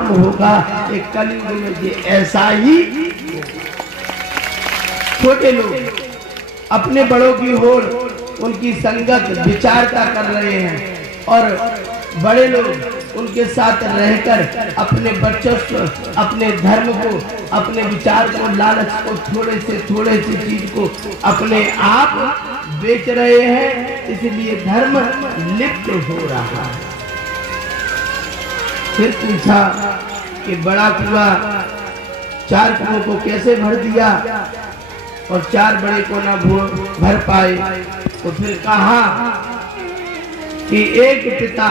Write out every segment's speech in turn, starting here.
होगा एक कलयुग में ये ऐसा ही। छोटे लोग अपने बड़ों की होड़ उनकी संगत विचारता कर रहे हैं और बड़े लोग उनके साथ रहकर अपने वर्चस्व, अपने धर्म को, अपने विचार को, लालच को, थोड़े से चीज को अपने आप बेच रहे हैं, इसलिए धर्म लिप्त हो रहा है। फिर पूछा कि बड़ा कुआं 4 कुओं को कैसे भर दिया और 4 बड़े को ना भर पाए। तो फिर कहा कि एक पिता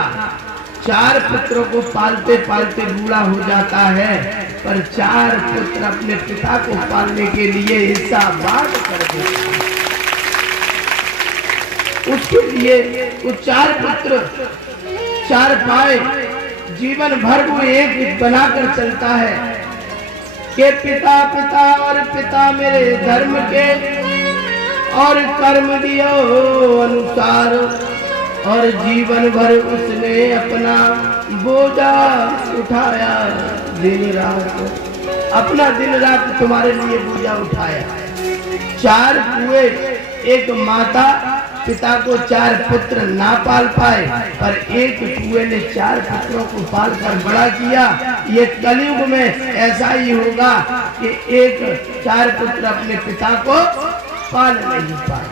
4 पुत्रों को पालते पालते बूढ़ा हो जाता है, पर 4 पुत्र अपने पिता को पालने के लिए हिस्सा बांट कर देते हैं। उसके लिए वो 4 पुत्र 4 पाए जीवन भर वो एक बनाकर चलता है कि पिता पिता और पिता मेरे धर्म के और कर्म दियो अनुसार, और जीवन भर उसने अपना बोझा उठाया दिन रात, अपना दिन रात तुम्हारे लिए बोझा उठाया। 4 कुएं, एक माता पिता को 4 पुत्र ना पाल पाए, पर एक कुएं ने 4 पुत्रों को पाल कर बड़ा किया। ये कलयुग में ऐसा ही होगा कि एक 4 पुत्र अपने पिता को पाल नहीं पाए।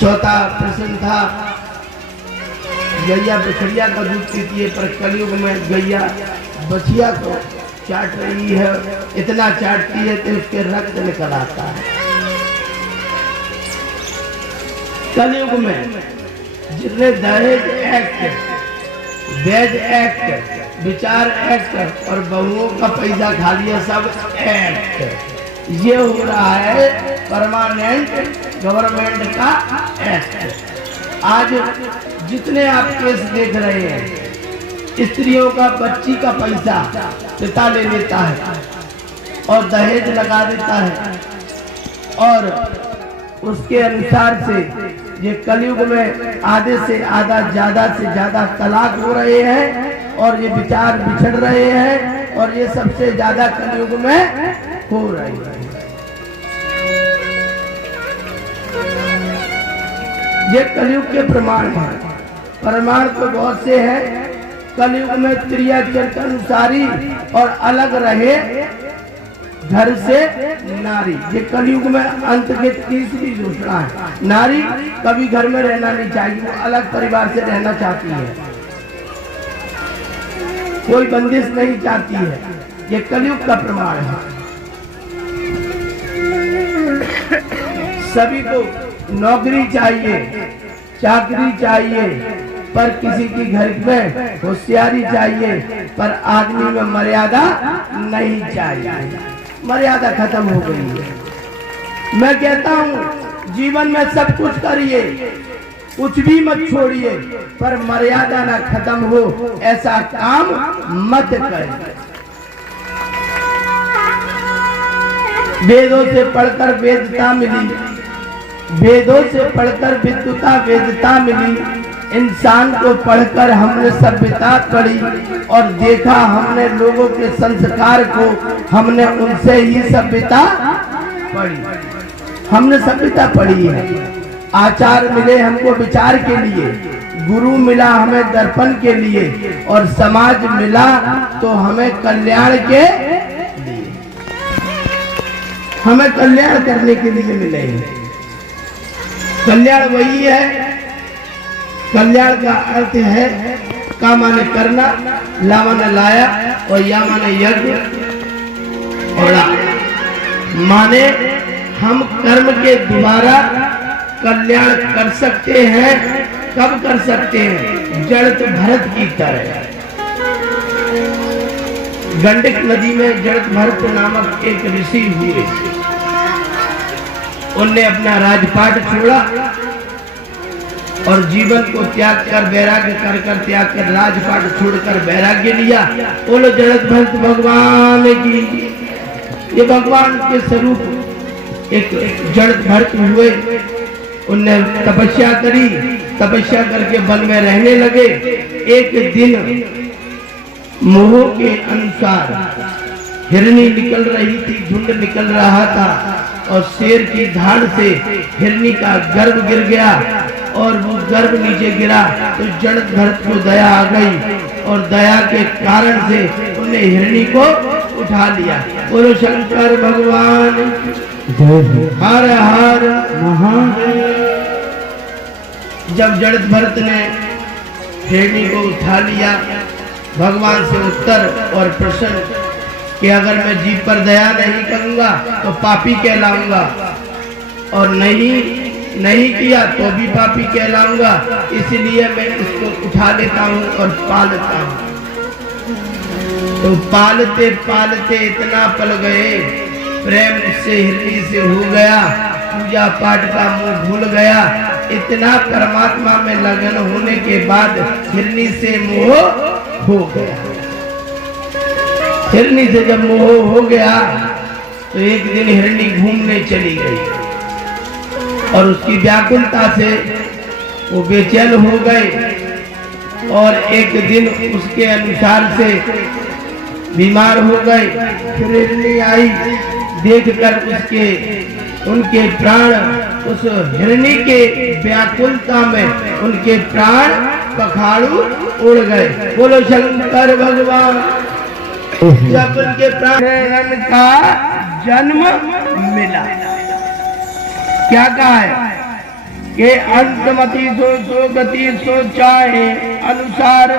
चौथा प्रश्न था गैया बछड़िया का दूध पीती है, पर कलयुग में गैया बछिया को चाट रही है, इतना चाटती है कि उसके रक्त निकल आता है। कलयुग में जितने दहेज एक्ट, वेज एक्ट, विचार एक्ट और बहुओं का पैसा खा लिया, सब एक्ट, ये हो रहा है परमानेंट गवर्नमेंट का एक्ट। आज जितने आप केस देख रहे हैं, स्त्रियों का बच्ची का पैसा पिता ले लेता है और दहेज लगा देता है, और उसके अनुसार से ये कलयुग में आधे से आधा, ज्यादा से ज्यादा तलाक हो रहे हैं और ये विचार बिछड़ रहे हैं, और ये सबसे ज्यादा कलयुग में हो रही है। ये कलयुग के प्रमाण हैं। प्रमाण तो बहुत से हैं। कलयुग में त्रियाचर्य अनुसारी और अलग रहे घर से नारी। ये कलयुग में अंत के तीसरी घोषणा है। नारी कभी घर में रहना नहीं चाहिए, वो अलग परिवार से रहना चाहती है, कोई बंदिश नहीं चाहती है। ये कलयुग का प्रमाण है। सभी को नौकरी चाहिए, चाकरी चाहिए, पर किसी की घर में होशियारी चाहिए, पर आदमी में मर्यादा नहीं चाहिए। मर्यादा खत्म हो गई है। मैं कहता हूँ जीवन में सब कुछ करिए, कुछ भी मत छोड़िए, पर मर्यादा ना खत्म हो ऐसा काम मत करें। वेदों से पढ़कर वेदता मिली, वेदों से पढ़कर विद्वता वेदता मिली। इंसान को पढ़कर हमने सभ्यता पढ़ी और देखा हमने लोगों के संस्कार को, हमने उनसे ही सभ्यता पढ़ी। हमने सभ्यता पढ़ी है। आचार मिले हमको विचार के लिए, गुरु मिला हमें दर्पण के लिए, और समाज मिला तो हमें कल्याण के लिए, हमें कल्याण करने के लिए मिले हैं। कल्याण वही है। कल्याण का अर्थ है का माने करना, ला माने लाया, और या माने यज्ञ, और माने हम कर्म के द्वारा कल्याण कर सकते हैं। कब कर सकते हैं? जड़त भरत की तरह। गंडक नदी में जड़त भरत नामक एक ऋषि हुए। उनने अपना राजपाट छोड़ा और जीवन को त्याग कर, वैराग्य कर कर त्याग कर, राजपाट छोड़कर वैराग्य लिया। बोलो जड़त भरत भगवान की। ये भगवान के स्वरूप एक जड़त भरत हुए। उनने तपस्या करी, तपस्या करके वन में रहने लगे। एक दिन मोह के अनुसार हिरनी निकल रही थी, झुंड निकल रहा था और शेर की धाड़ से हिरनी का गर्भ गिर गया और वो गर्भ नीचे गिरा तो जड़त भरत को दया आ गई और दया के कारण से उन्हें हिरनी को उठा लिया। बोलो शंकर भगवान हर हर महादेव। जब जड़त भरत ने हिरनी को उठा लिया, भगवान से उत्तर और प्रश्न कि अगर मैं जीव पर दया नहीं करूंगा तो पापी कहलाऊंगा और नहीं किया तो भी पापी कहलाऊंगा, इसलिए मैं इसको उठा लेता हूं और पालता हूं। तो पालते पालते इतना पल गए, प्रेम से हिरनी से हो गया, पूजा पाठ का मुंह भूल गया, इतना परमात्मा में लगन होने के बाद हिरनी से मोह हो गया। हिरनी से जब मोह हो गया तो एक दिन हिरनी घूमने चली गई और उसकी व्याकुलता से वो बेचैन हो गए और एक दिन उसके अनुसार से बीमार हो गए। फिर हिरनी आई, देखकर उनके प्राण उस हिरनी के व्याकुलता में उनके प्राण पखाड़ू उड़ गए। बोलो शंकर भगवान। जब उनके प्राण का जन्म मिला, क्या कहा है कि अंतमति सो गति सो चाहे अनुसार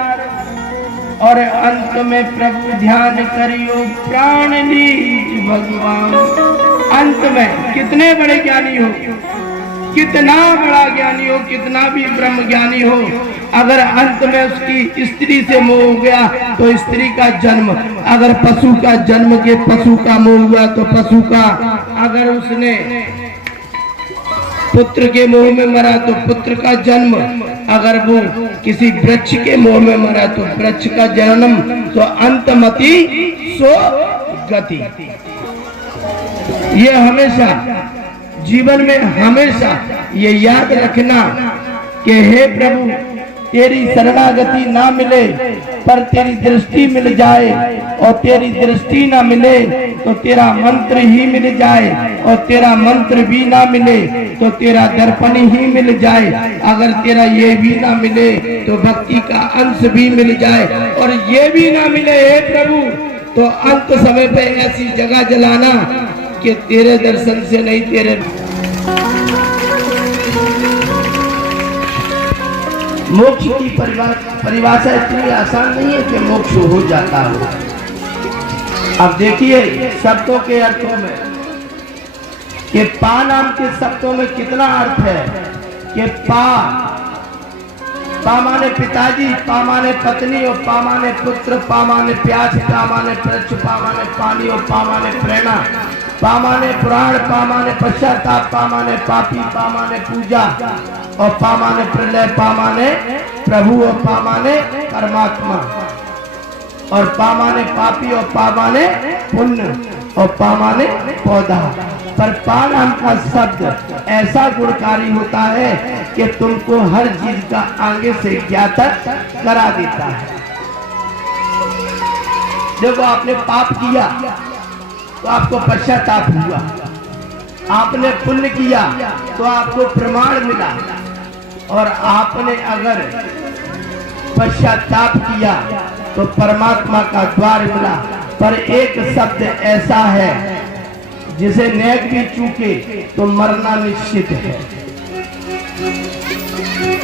और अंत में प्रभु ध्यान करियो प्राण लीज भगवान। अंत में कितने बड़े ज्ञानी हो, कितना बड़ा ज्ञानी हो, कितना भी ब्रह्म ज्ञानी हो, अगर अंत में उसकी स्त्री से मोह हो गया तो स्त्री का जन्म, अगर पशु का जन्म के पशु का मोह हुआ तो पशु का, अगर उसने पुत्र के मोह में मरा तो पुत्र का जन्म, अगर वो किसी वृक्ष के मोह में मरा तो वृक्ष का जन्म। तो अंतमति सो गति। ये हमेशा जीवन में हमेशा ये याद रखना कि हे प्रभु तेरी शरणागति ना मिले पर तेरी दृष्टि मिल जाए, और तेरी दृष्टि ना मिले तो तेरा मंत्र ही मिल जाए, और तेरा मंत्र भी ना मिले तो तेरा दर्पण ही मिल जाए, अगर तेरा ये भी ना मिले तो भक्ति का अंश भी मिल जाए, और ये भी ना मिले हे प्रभु तो अंत समय पे ऐसी जगह जलाना कि तेरे दर्शन से नहीं तेरे। मोक्ष की परिभाषा इतनी आसान नहीं है कि मोक्ष हो जाता हो। अब देखिए शब्दों के अर्थों में कि पा नाम के शब्दों में कितना अर्थ है कि पा माने पिताजी, पा माने पत्नी, और पा माने पुत्र, पा माने प्यास, पा माने वृक्ष, पा माने पानी, और पा माने प्रेरणा, पा माने पुराण, पा माने पश्चाताप, पा माने पापी, पा माने पूजा, और पा माने प्रलय, पा माने प्रभु, और पा माने परमात्मा, और पा माने पापी, और पा माने पुण्य, और पा माने पौधा। पर पा नाम का शब्द ऐसा गुणकारी होता है कि तुमको हर चीज का आगे से ज्ञात करा देता है। देखो आपने पाप किया तो आपको पश्चाताप हुआ, आपने पुण्य किया तो आपको प्रमाण मिला, और आपने अगर पश्चाताप किया तो परमात्मा का द्वार मिला। पर एक शब्द ऐसा है जिसे नेक भी चूके तो मरना निश्चित है,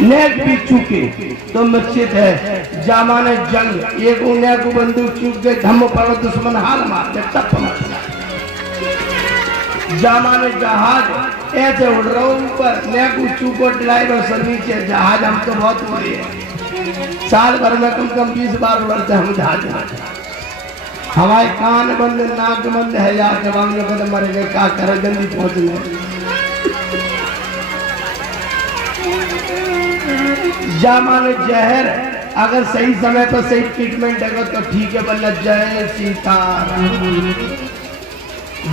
नेक भी चूके तो निश्चित है। जामाने जंग एक नेक बंदूक चूक गए, धम्म पड़ो दुश्मन हाल मारते तब पहुंचना। जामाने जहाज ऐसे उड़ रहा हूं ऊपर, नेक चूको ड्राइवर सर नीचे, जहाज हम तो बहुत उड़े हैं, साल भर में कम से कम 20 बार उड़ते हम जहाज। हमारे कान बंद नाक बंद है, जाके मांगने को मर गए, क्या करे जल्दी पहुंचने। जामाने जहर, अगर सही समय पर सही ट्रीटमेंट है तो ठीक है, बल्ला जय सीताराम।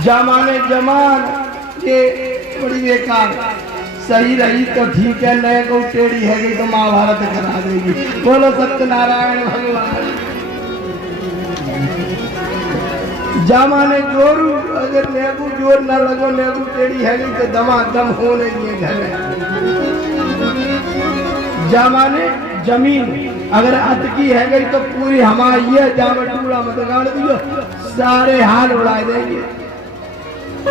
जामाने जमान ये बड़ी बेकार, सही रही तो ठीक है, नए को टेढ़ी है तो महाभारत करा देगी। बोलो सत्यनारायण भगवान। जा माने जोरू, अगर नेबू जोर न लगो, नेबू टेढ़ी है नहीं तो दमादम हो नहीं है घर में। जा माने जमीन, अगर अतकी है गई तो पूरी हमारी है, जा में टूड़ा मत गाड़ दियो, सारे हाल उड़ा देंगे।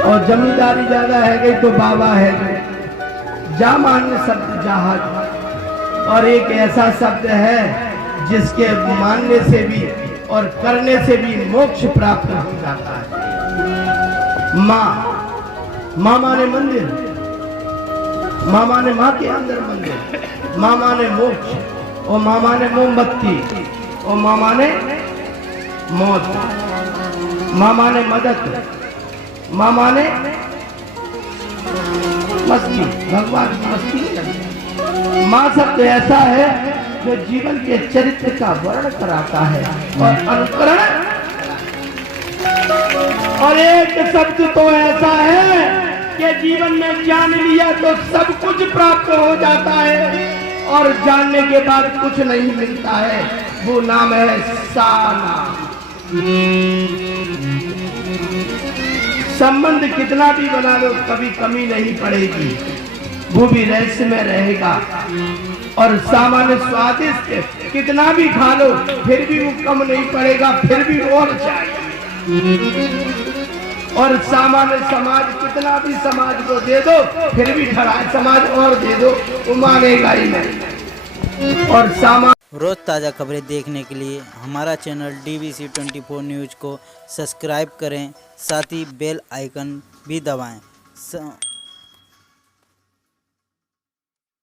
और जमींदारी ज्यादा है गई तो बाबा है गई। जा माने शब्द जहाज, और एक ऐसा शब्द है जिसके मानने से भी और करने से भी मोक्ष प्राप्त हो जाता है। माँ माने मंदिर, माँ माने माँ के अंदर मंदिर, माँ माने मोक्ष, और माँ माने मोमबत्ती, और माँ माने मौत, माँ माने मदद, माँ माने मस्ती, भगवान की मस्ती। माँ शब्द ऐसा है जो जीवन के चरित्र का वर्णन कराता है और अनुकरण। और एक शब्द तो ऐसा है कि जीवन में जान लिया तो सब कुछ प्राप्त हो जाता है, और जानने के बाद कुछ नहीं मिलता है। वो नाम है साना। संबंध कितना भी बना लो कभी कमी नहीं पड़ेगी, वो भी रहस्य में रहेगा। और सामान्य स्वादिष्ट कितना भी खा लो फिर भी वो कम नहीं पड़ेगा, फिर भी और चाहिए। और सामान्य समाज कितना भी समाज को दे दो फिर भी ठड़ा समाज और दे दो, वो मानेगा ही नहीं। और सामान्य रोज़ ताज़ा खबरें देखने के लिए हमारा चैनल DBC 24 न्यूज़ को सब्सक्राइब करें, साथ ही बेल आइकन भी दबाएं।